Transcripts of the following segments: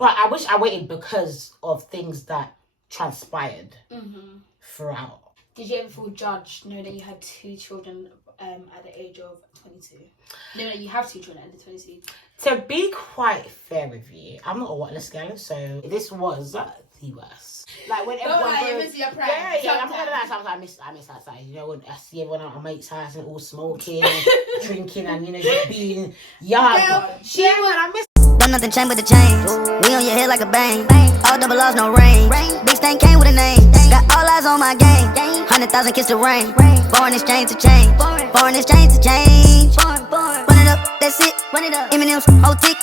But I wish I waited because of things that transpired throughout. Did you ever feel judged knowing that you had 2 children at the age of 22? Knowing that you have 2 children at the 22? To be quite fair with you, I'm not a whatless girl, so this was the worst. Like when everyone goes, I'm not gonna lie, sometimes I miss that side. You know, when I see everyone at my mate's house and all smoking, drinking, and you know just being young. I miss. Don't nothing change but the change. We on your head like a bang. All double laws, no rain. Big stain came with a name. Got all eyes on my game. 100,000 kiss the rain. Foreign exchange to change. Foreign exchange to change. Run it up, that's it. Run it up. Eminem's whole tick.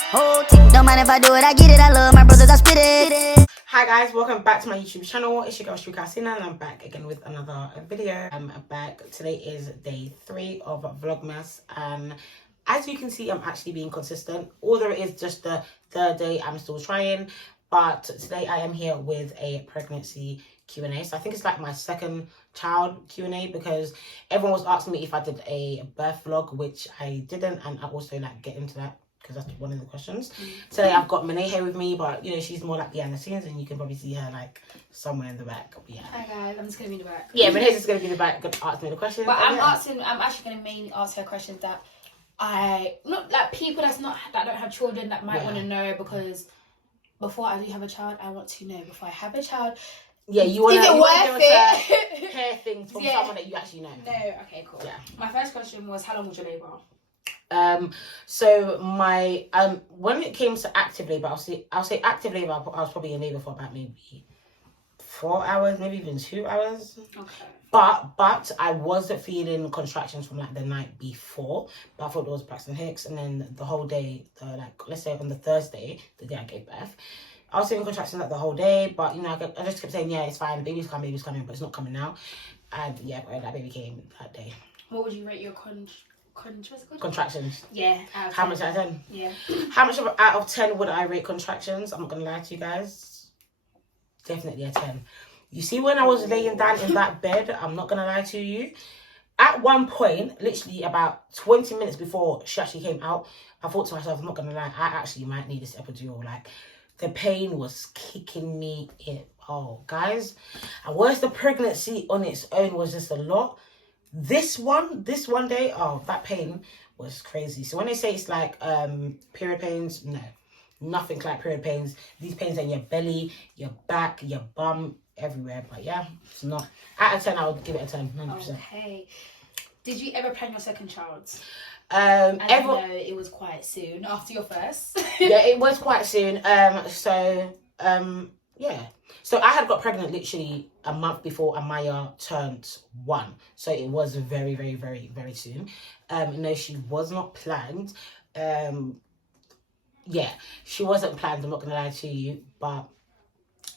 Don't mind if I do it, I get it. I love my brothers, I spit it. Hi guys, welcome back to my YouTube channel. It's your girl Shrika Sina and I'm back again with another video. I'm back. Today is day 3 of VLOGMAS and as you can see, I'm actually being consistent. Although it is just the 3rd day, I'm still trying. But today I am here with a pregnancy Q&A. So I think it's like my 2nd child Q&A because everyone was asking me if I did a birth vlog, which I didn't. And I also like get into that because that's one of the questions. Today I've got Monet here with me, but you know, she's more like behind the scenes and you can probably see her like somewhere in the back. But, yeah. Hi guys, I'm just going to be in the back. Yeah, Monet's just going to be in the back, going to ask me the questions. But I'm actually going to mainly ask her questions that not like people that don't have children that might want to know, because before I do have a child, I want to know before I have a child. Yeah, you want to hear things from someone that you actually know. No, okay, cool. Yeah. My first question was, how long was your labour? So my when it came to active labour, I'll say active labour. I was probably in labour for about maybe 4 hours, maybe even 2 hours. Okay. But I wasn't feeling contractions from like the night before. But I thought it was Braxton Hicks, and then the whole day, like let's say on the Thursday, the day I gave birth, I was feeling contractions like the whole day. But you know, I just kept saying, yeah, it's fine, baby's coming, but it's not coming now. And yeah, that baby came that day. What would you rate your contractions? Yeah. How much out of 10? Yeah. How much out of 10 would I rate contractions? I'm not gonna lie to you guys. Definitely a 10. You see, when I was laying down in that bed, I'm not gonna lie to you. At one point, literally about 20 minutes before she actually came out, I thought to myself, I'm not gonna lie, I actually might need this epidural. Like, the pain was kicking me in. Oh, guys. And worse, the pregnancy on its own was just a lot. This one day, oh, that pain was crazy. So when they say it's like period pains, no. Nothing like period pains. These pains are in your belly, your back, your bum, everywhere. But yeah, it's not. Out of 10, I would give it a 10, 100%. Okay. Did you ever plan your 2nd child? I know it was quite soon after your first. Yeah, it was quite soon. Yeah. So I had got pregnant literally a month before Amaya turned 1. So it was very, very, very, very soon. No, she was not planned. Yeah, she wasn't planned, I'm not going to lie to you, but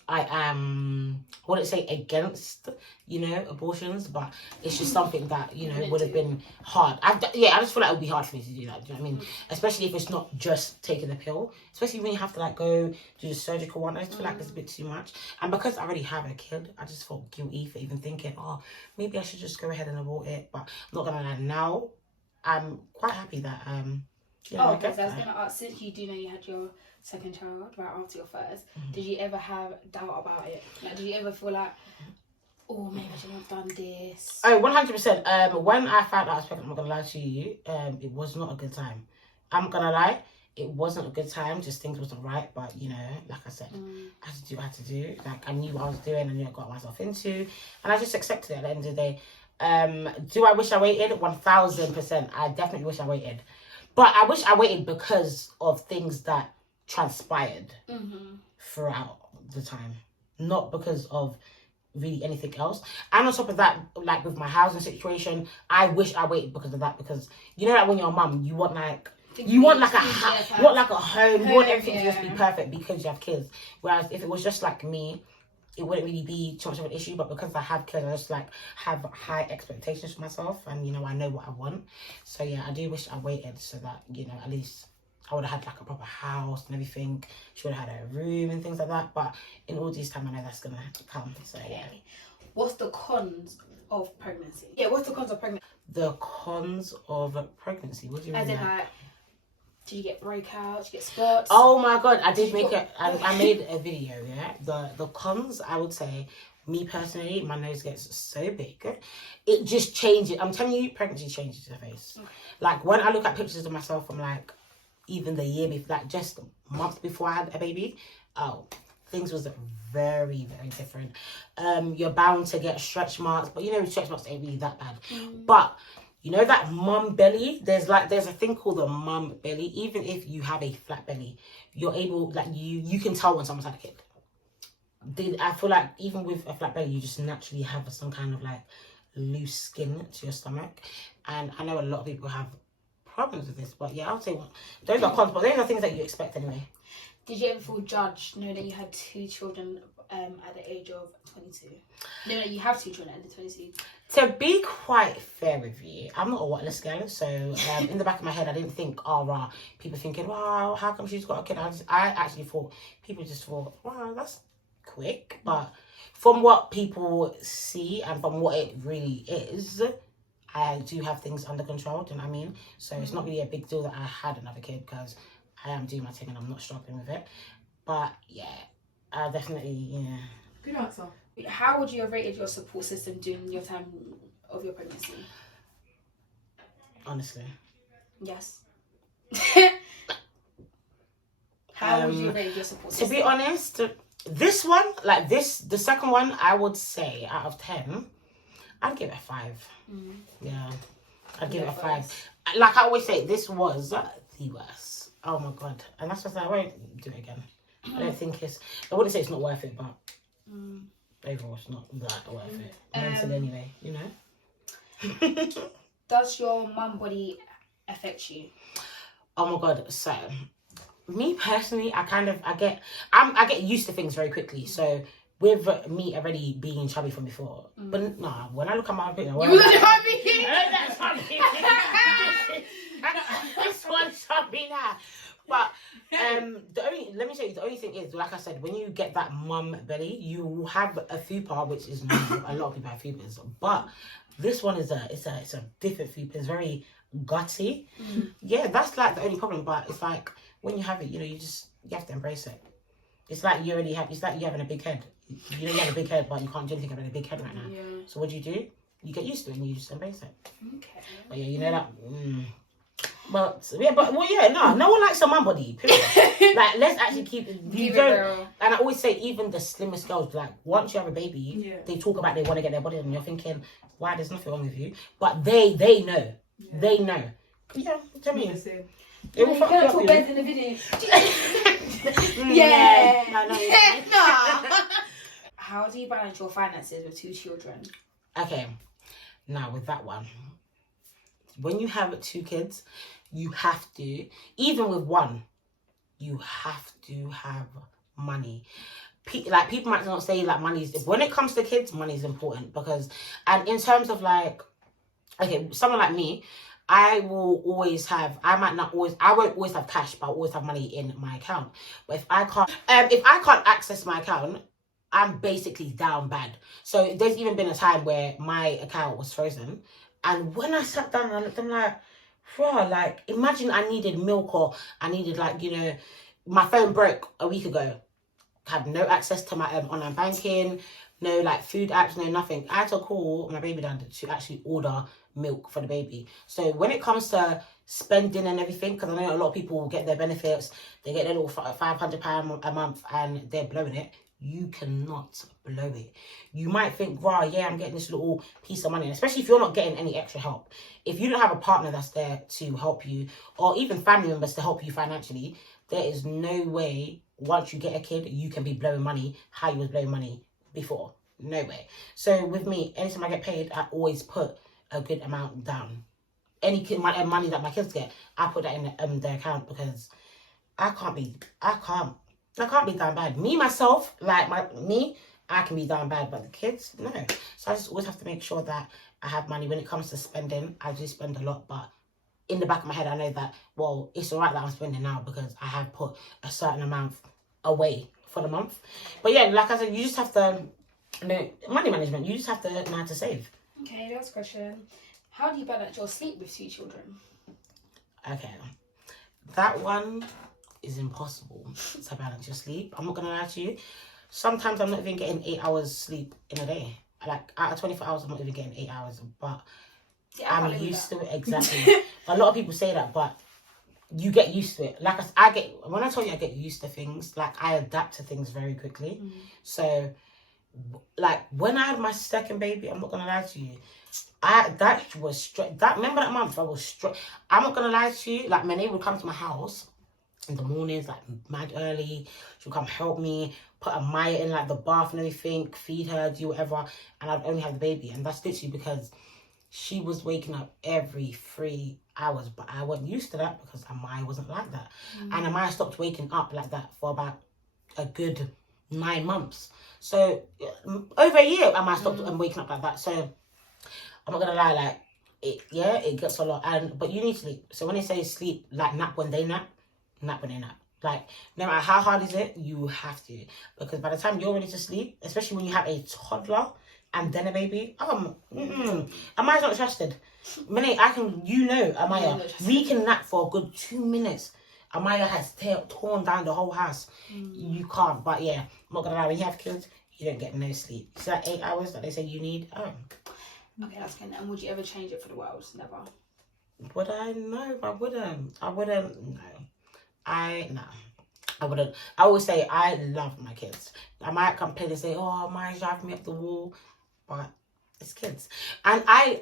I am, I wouldn't say against, you know, abortions, but it's just something that, you know, would have been hard. I just feel like it would be hard for me to do that, do you know what I mean? Especially if it's not just taking the pill, especially when you have to like go do the surgical one. I just feel like it's a bit too much. And because I already have a kid, I just felt guilty for even thinking, oh, maybe I should just go ahead and abort it. But I'm not going to lie, now I'm quite happy that, yeah, because I was going to ask, since you do know you had your 2nd child right after your first, did you ever have doubt about it? Like, did you ever feel like, oh, maybe I shouldn't have done this? Oh, 100%. When I found out I was pregnant, I'm not going to lie to you, it was not a good time. I'm going to lie, it wasn't a good time, just things wasn't right, but, you know, like I said, I had to do what I had to do. Like, I knew what I was doing, I knew I got myself into, and I just accepted it at the end of the day. Do I wish I waited? 1000%. I definitely wish I waited. But I wish I waited because of things that transpired throughout the time, not because of really anything else. And on top of that, like with my housing situation, I wish I waited because of that, because you know, like when you're a mum, you want like a home, you want everything to just be perfect because you have kids. Whereas if it was just like me, it wouldn't really be too much of an issue. But because I have kids, I just like have high expectations for myself, and you know, I know what I want. So yeah, I do wish I waited so that, you know, at least I would have had like a proper house and everything. She would have had a room and things like that. But in all this time, I know that's gonna come. So yeah. What's the cons of pregnancy? Yeah, what's the cons of pregnancy? The cons of pregnancy. What do you mean? As in, like, Did you get breakouts? Did you get spots? Oh my god, I did make I made a video, yeah. The cons, I would say, me personally, my nose gets so big. It just changes. I'm telling you, pregnancy changes your face. Okay. Like, when I look at pictures of myself from, like, even the year before, like, just months before I had a baby, things was very, very different. You're bound to get stretch marks, but you know, stretch marks ain't really that bad. But you know that mum belly? There's a thing called a mum belly. Even if you have a flat belly, you're able, like, you can tell when someone's had a kid. I feel like even with a flat belly, you just naturally have some kind of like loose skin to your stomach. And I know a lot of people have problems with this, but yeah, I would say those are cons, but those are things that you expect anyway. Did you ever feel judged knowing that you had 2 children at the age of 22? No, you have 2 children at the 22. To be quite fair with you, I'm not a whatless girl, so in the back of my head, I didn't think, people thinking, wow, how come she's got a kid? I actually thought, people just thought, wow, that's quick. But from what people see and from what it really is, I do have things under control, do you know what I mean? So it's not really a big deal that I had another kid, because I am doing my thing and I'm not struggling with it. But yeah, I definitely, yeah. Good answer. How would you have rated your support system during your time of your pregnancy? Honestly. Yes. How would you rate your support system? To be honest, this one, like this, the second one, I would say out of 10, I'd give it a 5. Yeah, I'd give it a 5. Like I always say, this was the worst. Oh my god. And that's just, I won't do it again. I don't think I wouldn't say it's not worth it, but overall it's not that worth it. Mentally anyway, you know. Does your mum body affect you? Oh my god, so me personally, I get used to things very quickly. So with me already being chubby from before, but nah, when I look at my picture, this one's chubby now. But let me tell you, the only thing is, like I said, when you get that mum belly, you have a fupa, which is normal. A lot of people have fupas, but this one is it's a different fupa. It's very gutty. Yeah, that's like the only problem. But it's like when you have it, you know, you have to embrace it. It's like you already have. It's like you having a big head. You know you have a big head, but you can't do anything about a big head right now. Yeah. So what do? You get used to it and you just embrace it. Okay. But yeah, you know that. But yeah, no one likes a mum body. Like, let's actually keep it real. And I always say, even the slimmest girls, like, once you have a baby, they talk about they want to get their body done, and you're thinking, why, there's nothing wrong with you. But they know. Yeah. They know. Yeah, tell me. You can't talk beds in the video. No. How do you balance your finances with 2 children? Okay, now with that one, when you have 2 kids, you have to, even with one, you have to have money. Like, people might not say like when it comes to kids, money is important, because, and in terms of like, okay, someone like me, I won't always have cash, but I'll always have money in my account. But if I can't access my account, I'm basically down bad. So there's even been a time where my account was frozen. And when I sat down and I looked, I'm like, bro, like, imagine I needed milk, or I needed, like, you know, my phone broke a week ago. Had no access to my online banking, no, like, food apps, no nothing. I had to call my baby dad to actually order milk for the baby. So when it comes to spending and everything, because I know a lot of people will get their benefits, they get their little £500 a month and they're blowing it. You cannot blow it. You might think, wow, yeah, I'm getting this little piece of money. And especially if you're not getting any extra help. If you don't have a partner that's there to help you, or even family members to help you financially, there is no way, once you get a kid, you can be blowing money how you was blowing money before. No way. So with me, anytime I get paid, I always put a good amount down. Any money that my kids get, I put that in their account, because I can't be down bad. Me, myself, like I can be down bad, but the kids, no. So I just always have to make sure that I have money. When it comes to spending, I do spend a lot, but in the back of my head, I know that, well, it's all right that I'm spending now, because I have put a certain amount away for the month. But yeah, like I said, you just have to, you know, money management, you just have to know how to save. Okay, last question. How do you balance your sleep with 2 children? Okay. that one is impossible to balance your sleep. I'm not gonna lie to you. Sometimes I'm not even getting 8 hours sleep in a day. Like out of 24 hours, I'm not even getting 8 hours. But yeah, I'm used to it. Exactly. A lot of people say that, but you get used to it. Like I get, when I told you I get used to things, like I adapt to things very quickly. So like when I had my second baby, I'm not gonna lie to you, that was straight. That, remember that month I was straight. I'm not gonna lie to you, like my neighbor would come to my house in the mornings, like mad early. She'll come help me, put a Maya in like the bath and everything, feed her, do whatever, and I'd only have the baby. And that's literally because she was waking up every 3 hours, but I wasn't used to that because Amaya wasn't like that. And Amaya stopped waking up like that for about a good 9 months. So over a year, Amaya stopped waking up like that. So I'm not gonna lie, like it gets a lot. But you need sleep. So when they say sleep, like nap when they nap, nap when they nap. Like no matter how hard is it, you have to, because by the time you're ready to sleep, especially when you have a toddler and then a baby, Amaya's not trusted. Minute I can, Amaya, we can nap for a good 2 minutes. Amaya has torn down the whole house. You can't. But yeah, I'm not gonna lie, when you have kids, you don't get no sleep. It's like 8 hours that they say you need. Okay, that's good. And would you ever change it for the world? Never. Would I? No, I wouldn't. I wouldn't. No. I wouldn't. I always say I love my kids. I might complain and say, "Oh, mine's driving me up the wall," but it's kids. And I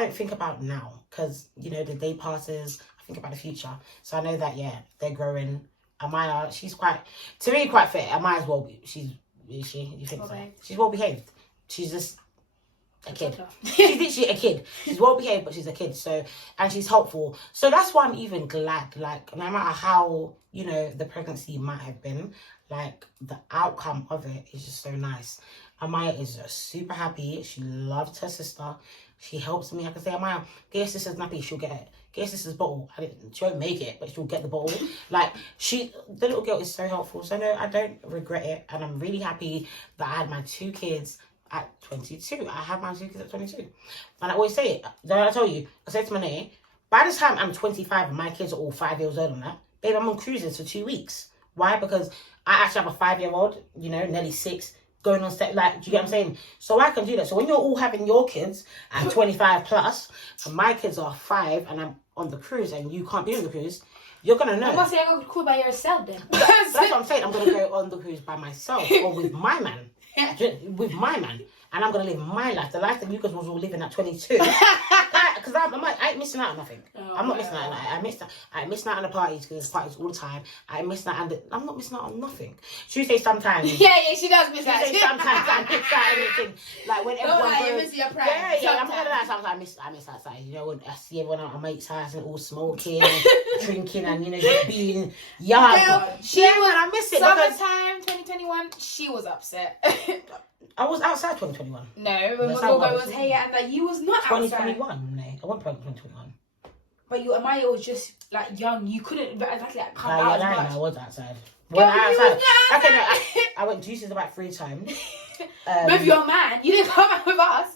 don't think about now, because the day passes. I think about the future. So I know that they're growing. Amaya, she's quite fair. Amaya's well. Is she? You think so? She's well behaved. She's just a kid. She's literally a kid. She's well behaved, but she's a kid. So, and she's helpful. So that's why I'm even glad. Like, no matter how the pregnancy might have been, like the outcome of it is just so nice. Amaya is just super happy. She loves her sister. She helps me. I can say, Amaya, get your sister's nappy. She'll get it. Get your sister's bottle. She won't make it, but she'll get the bottle. Like the little girl is so helpful. So no, I don't regret it, and I'm really happy that I had my 2 kids at 22. I had my 2 kids at 22. And I always say it. I tell you, I said to my name, by the time I'm 25 and my kids are all 5 years old and that, babe, I'm on cruises for 2 weeks. Why? Because I actually have a 5-year-old, nearly 6, going on step, like, do you get what I'm saying? So I can do that. So when you're all having your kids at 25 plus, and my kids are 5 and I'm on the cruise and you can't be on the cruise, you're going to know. I must say I go cruise by yourself then. That's what I'm saying. I'm going to go on the cruise by myself or with my man. With my man, and I'm gonna live my life, the life that you guys was all living at 22. Because I ain't missing out on nothing. I'm not missing out on that. I ain't missing out on the parties, because there's parties all the time. I ain't missing out on I'm not missing out on nothing. She say sometimes. Yeah, she does miss out. She say sometimes I miss out on anything. Like when everyone goes, miss your pride. Yeah, I'm not gonna lie. Sometimes I miss outside. When I see everyone at my mate's house and all smoking, drinking, and just being young. Well, I miss it. Summertime 2021, she was upset. I was outside 2021. No, when my girl was here and like you was not 2021, outside. no. I wasn't pregnant 2021. But Amaya was just like young. You couldn't exactly come out as much. I was outside. Well, outside. Okay, no, I went juices about 3 times. With your man, you didn't come out with us.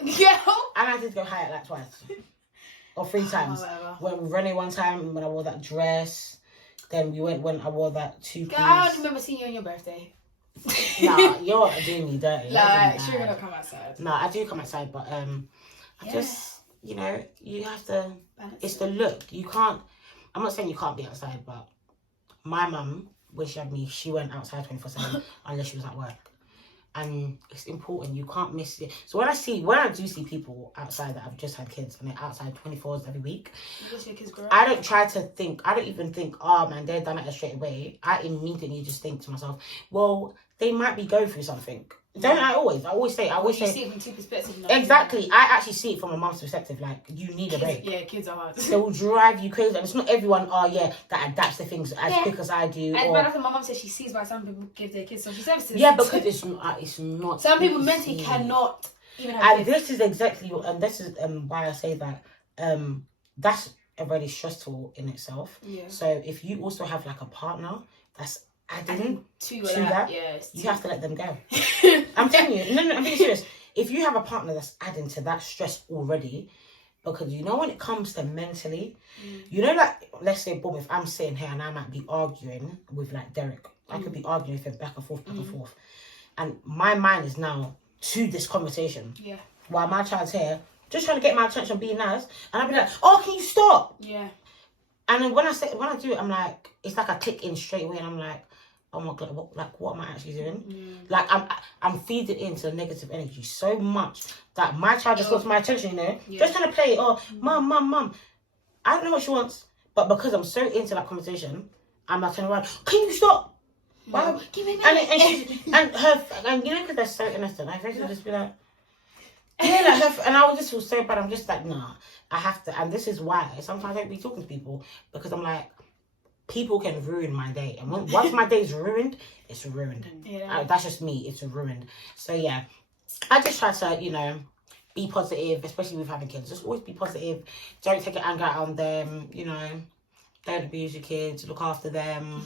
Girl. And I did go high like twice. Or 3 times. Went with Renee one time when I wore that dress. Then we went when I wore that 2-piece. I don't remember seeing you on your birthday. Nah, you're doing me dirty. Like, she's gonna come outside. No, I do come outside, but I just, you have to, it's the look. You can't, I'm not saying you can't be outside, but my mum, when she had me, she went outside 24/7 unless she was at work. And it's important, you can't miss it. So when I do see people outside that have just had kids and they're outside 24 hours every week, I don't even think, oh man, they're done it straight away. I immediately just think to myself, well, they might be going through something. Don't I always say. You see it from 2 perspectives. Exactly. I actually see it from a mom's perspective. Like, you need a break. Yeah, kids are hard. They will drive you crazy. And it's not everyone, that adapts to things as quick as I do. And my mum says she sees why some people give their kids social services. Yeah, because it's not. Some people mentally cannot even have kids. This is exactly, and this is why I say that. That's already stressful in itself. Yeah. So if you also have like a partner that's adding to that, you have to let them go. I'm telling you, no, I'm being serious. If you have a partner that's adding to that stress already, Because you know when it comes to mentally, you know, like, let's say, boom, if I'm sitting here and I might be arguing with, like, Derek. I could be arguing with him back and forth. And my mind is now to this conversation. Yeah. While my child's here, just trying to get my attention, being nice. And I'll be like, oh, can you stop? Yeah. And then when I do it, I'm like, it's like I click in straight away and I'm like, oh my God, what am I actually doing? Like, I'm feeding into the negative energy so much that my child just wants my attention, you know? Just trying to play, oh, mum. I don't know what she wants, but because I'm so into that conversation, I'm like turning around, can you stop? Wow. Give me And you know, because they're so innocent, I think she'll just be like, yeah, like and I would just feel so bad. I'm just like, nah, I have to. And this is why sometimes I don't be talking to people, because I'm like, people can ruin my day, and once my day is ruined, it's ruined. That's just me. It's ruined. So yeah, I just try to, you know, be positive, especially with having kids. Just always be positive. Don't take your anger out on them. You know, don't abuse your kids. Look after them,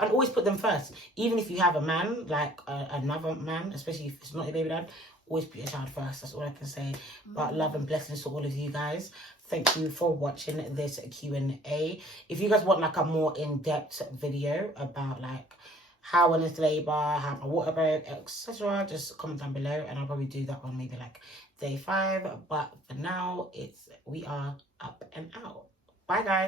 and always put them first. Even if you have a man, like another man, especially if it's not your baby dad, always put your child first. That's all I can say. But love and blessings to all of you guys. Thank you for watching this Q&A. If you guys want like a more in-depth video about like how I went into labour, how my water broke, etc., just comment down below and I'll probably do that on maybe like day 5. But for now, we are up and out. Bye guys.